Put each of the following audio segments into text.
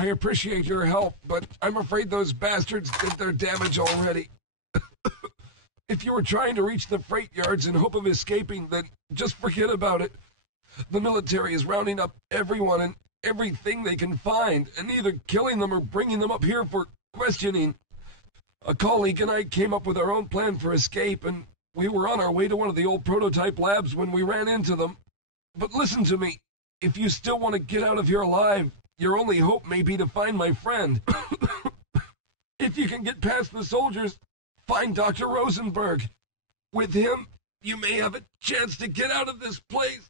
I appreciate your help, but I'm afraid those bastards did their damage already. If you were trying to reach the freight yards in hope of escaping, then just forget about it. The military is rounding up everyone and everything they can find, and either killing them or bringing them up here for questioning. A colleague and I came up with our own plan for escape, and we were on our way to one of the old prototype labs when we ran into them. But listen to me. If you still want to get out of here alive, your only hope may be to find my friend. If you can get past the soldiers, find Dr. Rosenberg. With him, you may have a chance to get out of this place.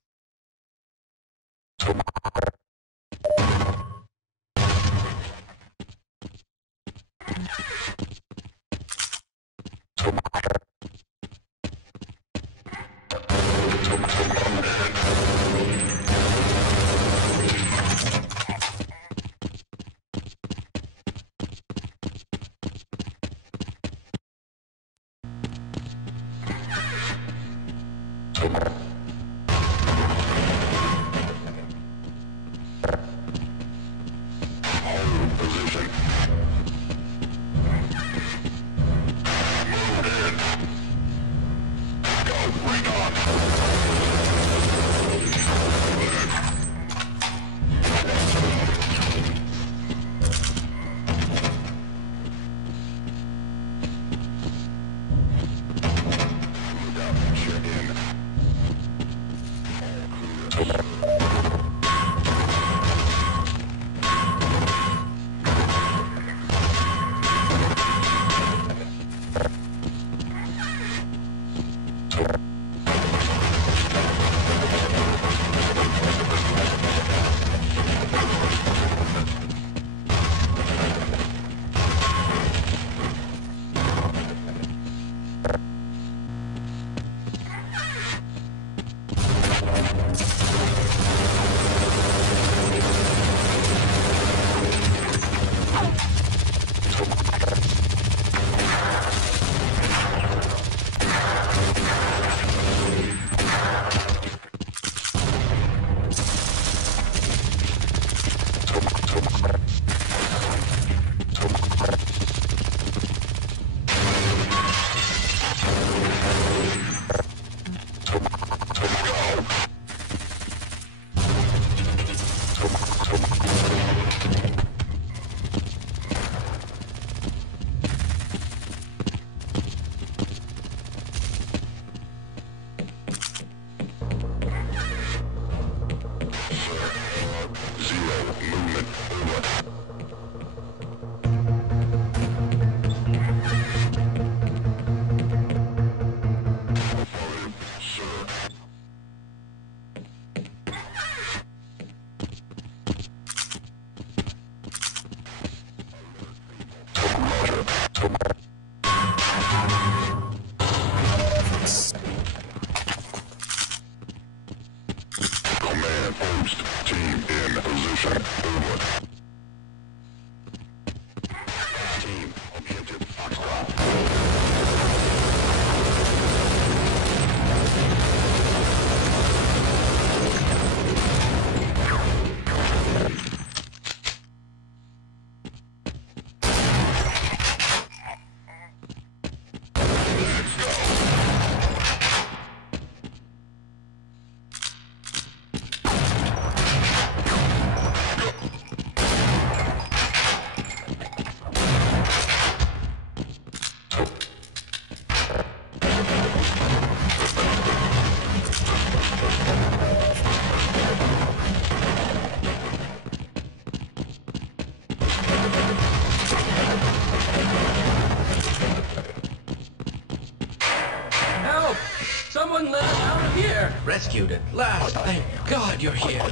Someone let us out of here! Rescued at last! Thank God you're here!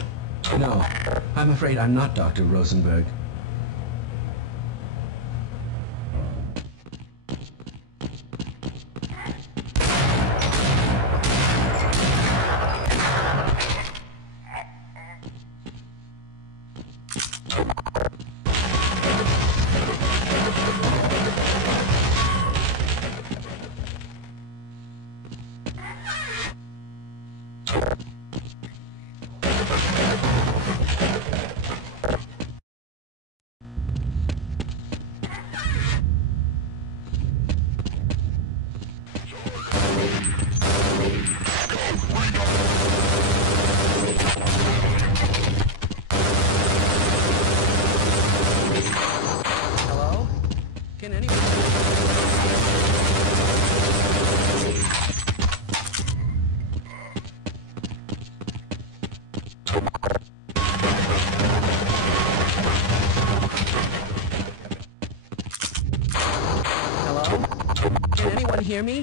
No, I'm afraid I'm not Dr. Rosenberg. hear me?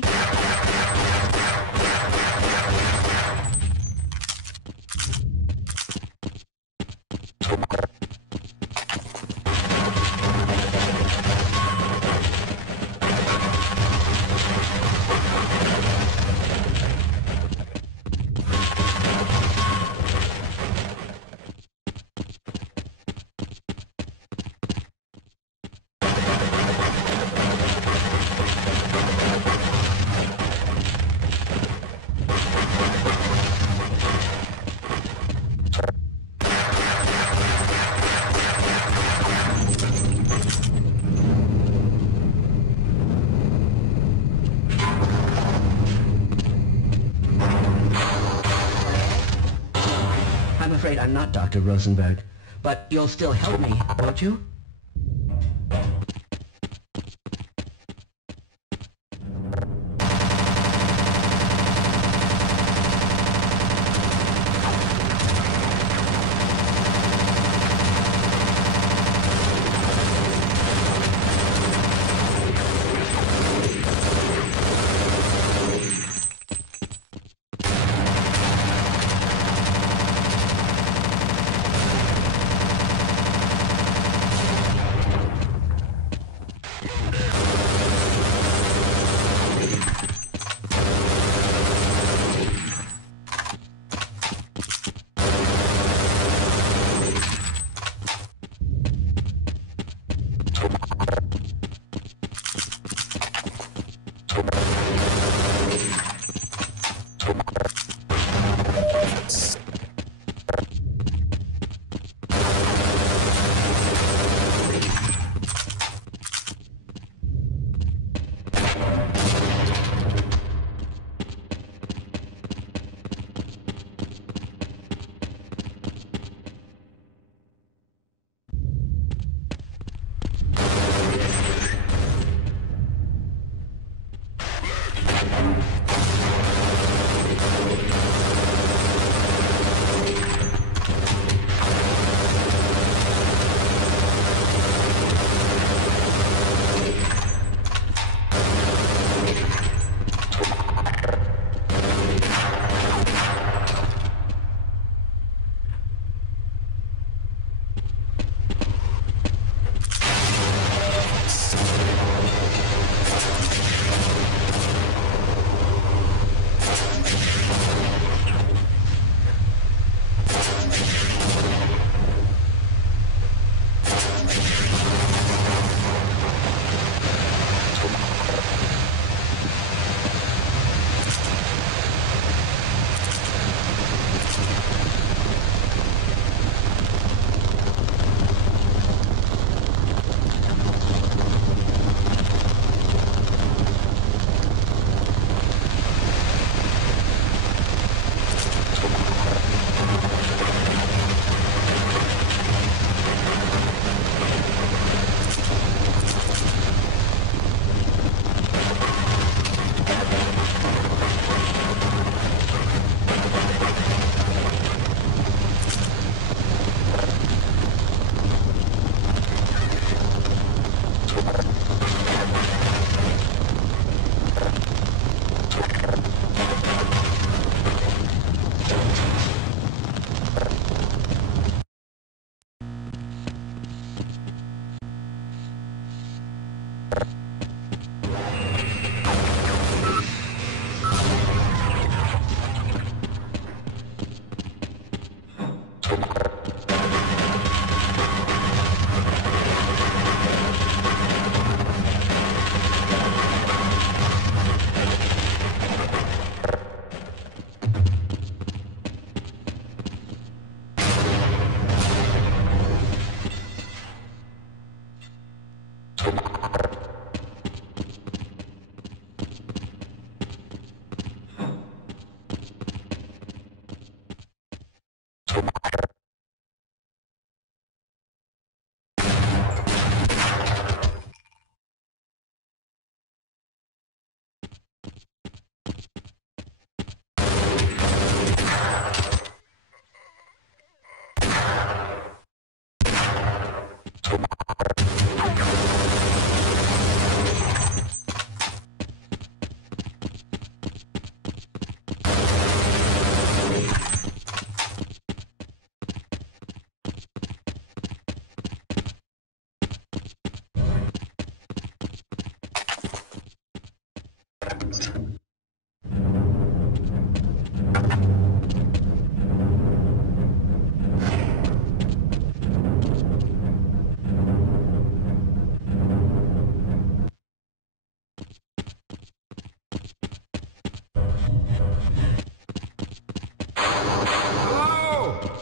I'm afraid I'm not Dr. Rosenberg, but you'll still help me, won't you?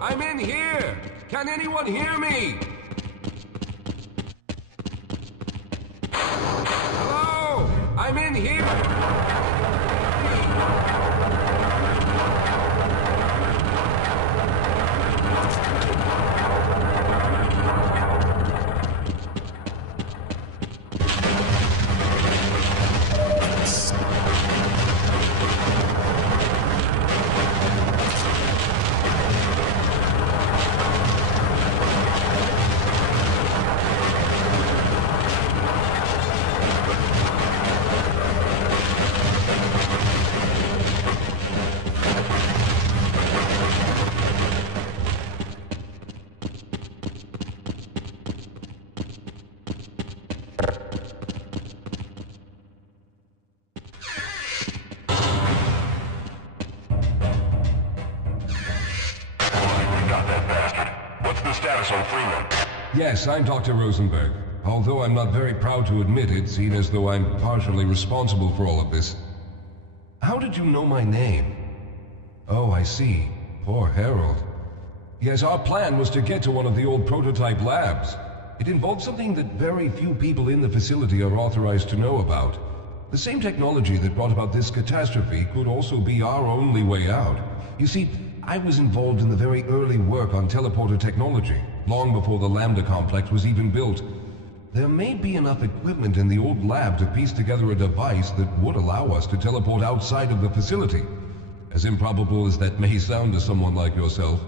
I'm in here! Can anyone hear me? Hello? I'm in here! Yes, I'm Dr. Rosenberg. Although I'm not very proud to admit it, seeing as though I'm partially responsible for all of this. How did you know my name? Oh, I see. Poor Harold. Yes, our plan was to get to one of the old prototype labs. It involved something that very few people in the facility are authorized to know about. The same technology that brought about this catastrophe could also be our only way out. You see, I was involved in the very early work on teleporter technology, long before the Lambda complex was even built. There may be enough equipment in the old lab to piece together a device that would allow us to teleport outside of the facility. As improbable as that may sound to someone like yourself.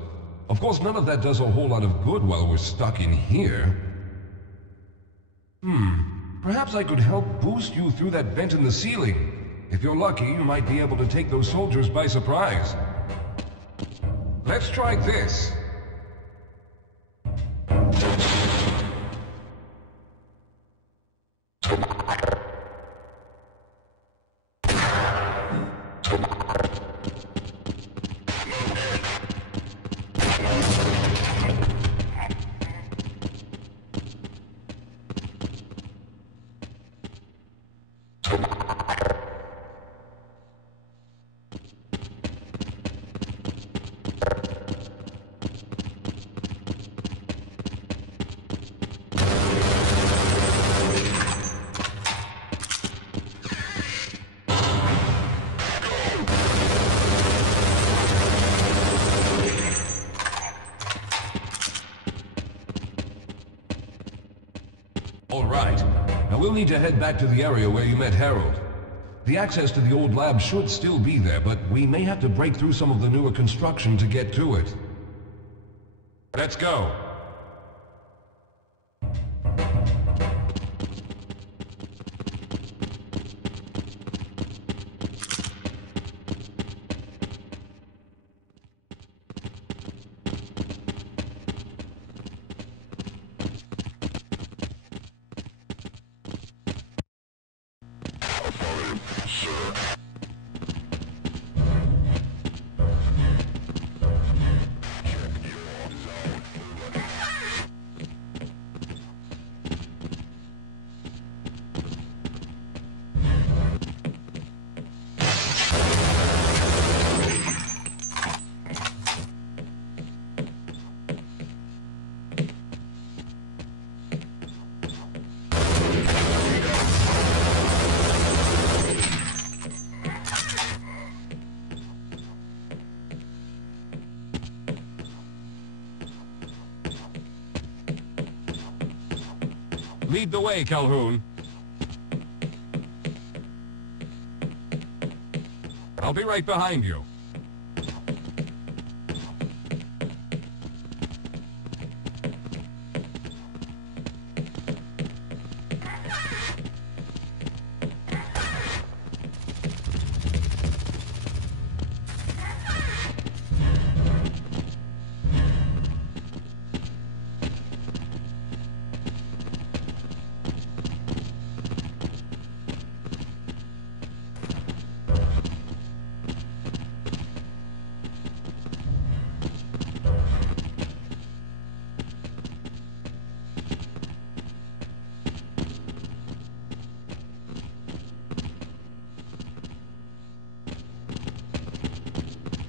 Of course, none of that does a whole lot of good while we're stuck in here. Perhaps I could help boost you through that vent in the ceiling. If you're lucky, you might be able to take those soldiers by surprise. Let's try this. We'll need to head back to the area where you met Harold. The access to the old lab should still be there, but we may have to break through some of the newer construction to get to it. Let's go. Lead the way, Calhoun. I'll be right behind you.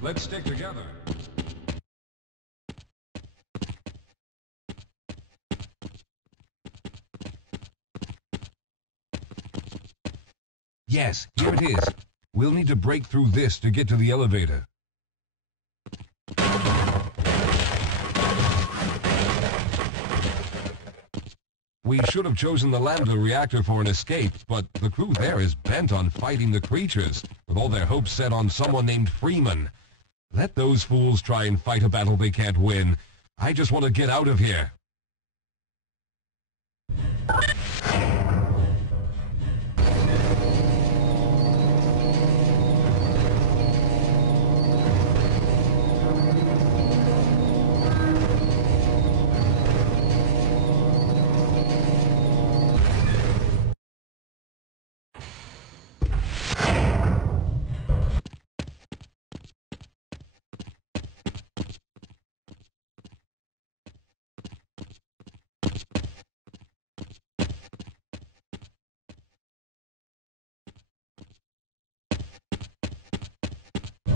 Let's stick together. Yes, here it is. We'll need to break through this to get to the elevator. We should have chosen the Lambda reactor for an escape, but the crew there is bent on fighting the creatures, with all their hopes set on someone named Freeman. Let those fools try and fight a battle they can't win. I just want to get out of here.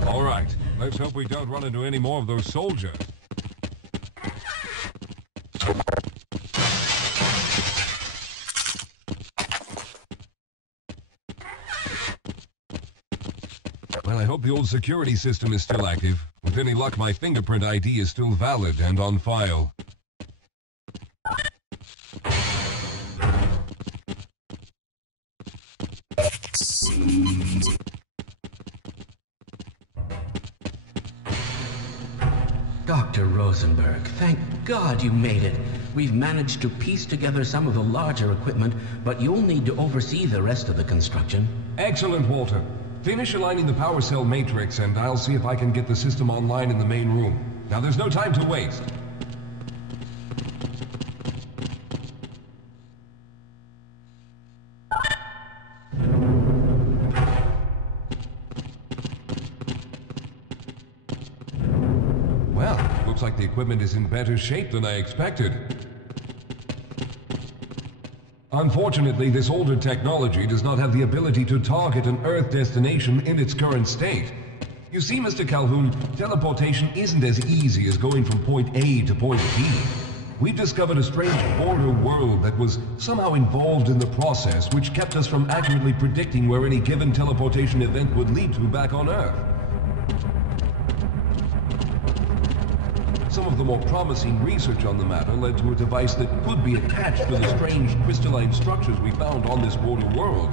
All right, let's hope we don't run into any more of those soldiers. Well, I hope the old security system is still active. With any luck, my fingerprint ID is still valid and on file. Dr. Rosenberg, thank God you made it. We've managed to piece together some of the larger equipment, but you'll need to oversee the rest of the construction. Excellent, Walter. Finish aligning the power cell matrix, and I'll see if I can get the system online in the main room. Now, there's no time to waste. Well, looks like the equipment is in better shape than I expected. Unfortunately, this older technology does not have the ability to target an Earth destination in its current state. You see, Mr. Calhoun, teleportation isn't as easy as going from point A to point B. We've discovered a strange border world that was somehow involved in the process, which kept us from accurately predicting where any given teleportation event would lead to back on Earth. Some of the more promising research on the matter led to a device that could be attached to the strange crystalline structures we found on this border world.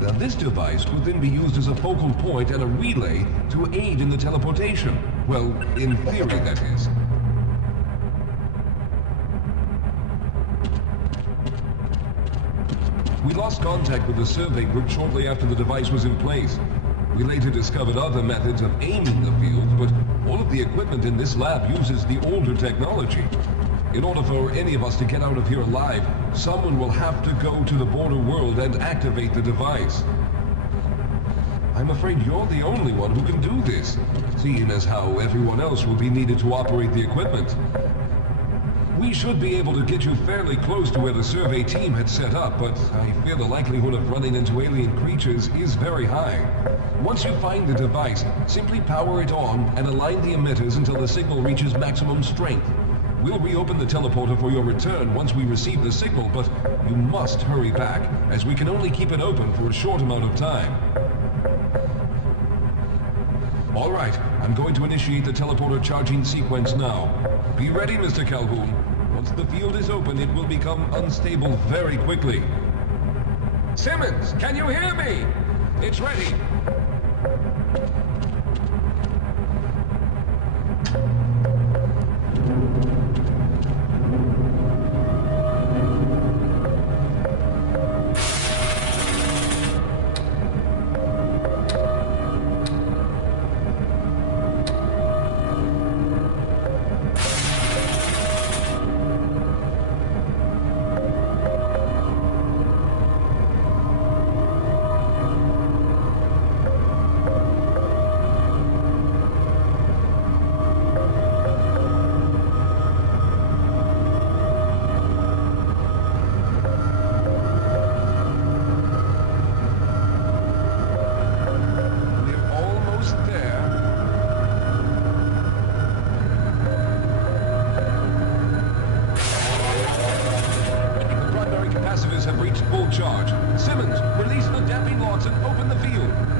Now, this device could then be used as a focal point and a relay to aid in the teleportation. Well, in theory, that is. We lost contact with the survey group shortly after the device was in place. We later discovered other methods of aiming the field, but all of the equipment in this lab uses the older technology. In order for any of us to get out of here alive, someone will have to go to the border world and activate the device. I'm afraid you're the only one who can do this, seeing as how everyone else will be needed to operate the equipment. We should be able to get you fairly close to where the survey team had set up, but I fear the likelihood of running into alien creatures is very high. Once you find the device, simply power it on and align the emitters until the signal reaches maximum strength. We'll reopen the teleporter for your return once we receive the signal, but you must hurry back, as we can only keep it open for a short amount of time. All right, I'm going to initiate the teleporter charging sequence now. Be ready, Mr. Calhoun. Once the field is open, it will become unstable very quickly. Simmons, can you hear me? It's ready. have reached full charge. Simmons, release the damping locks and open the field.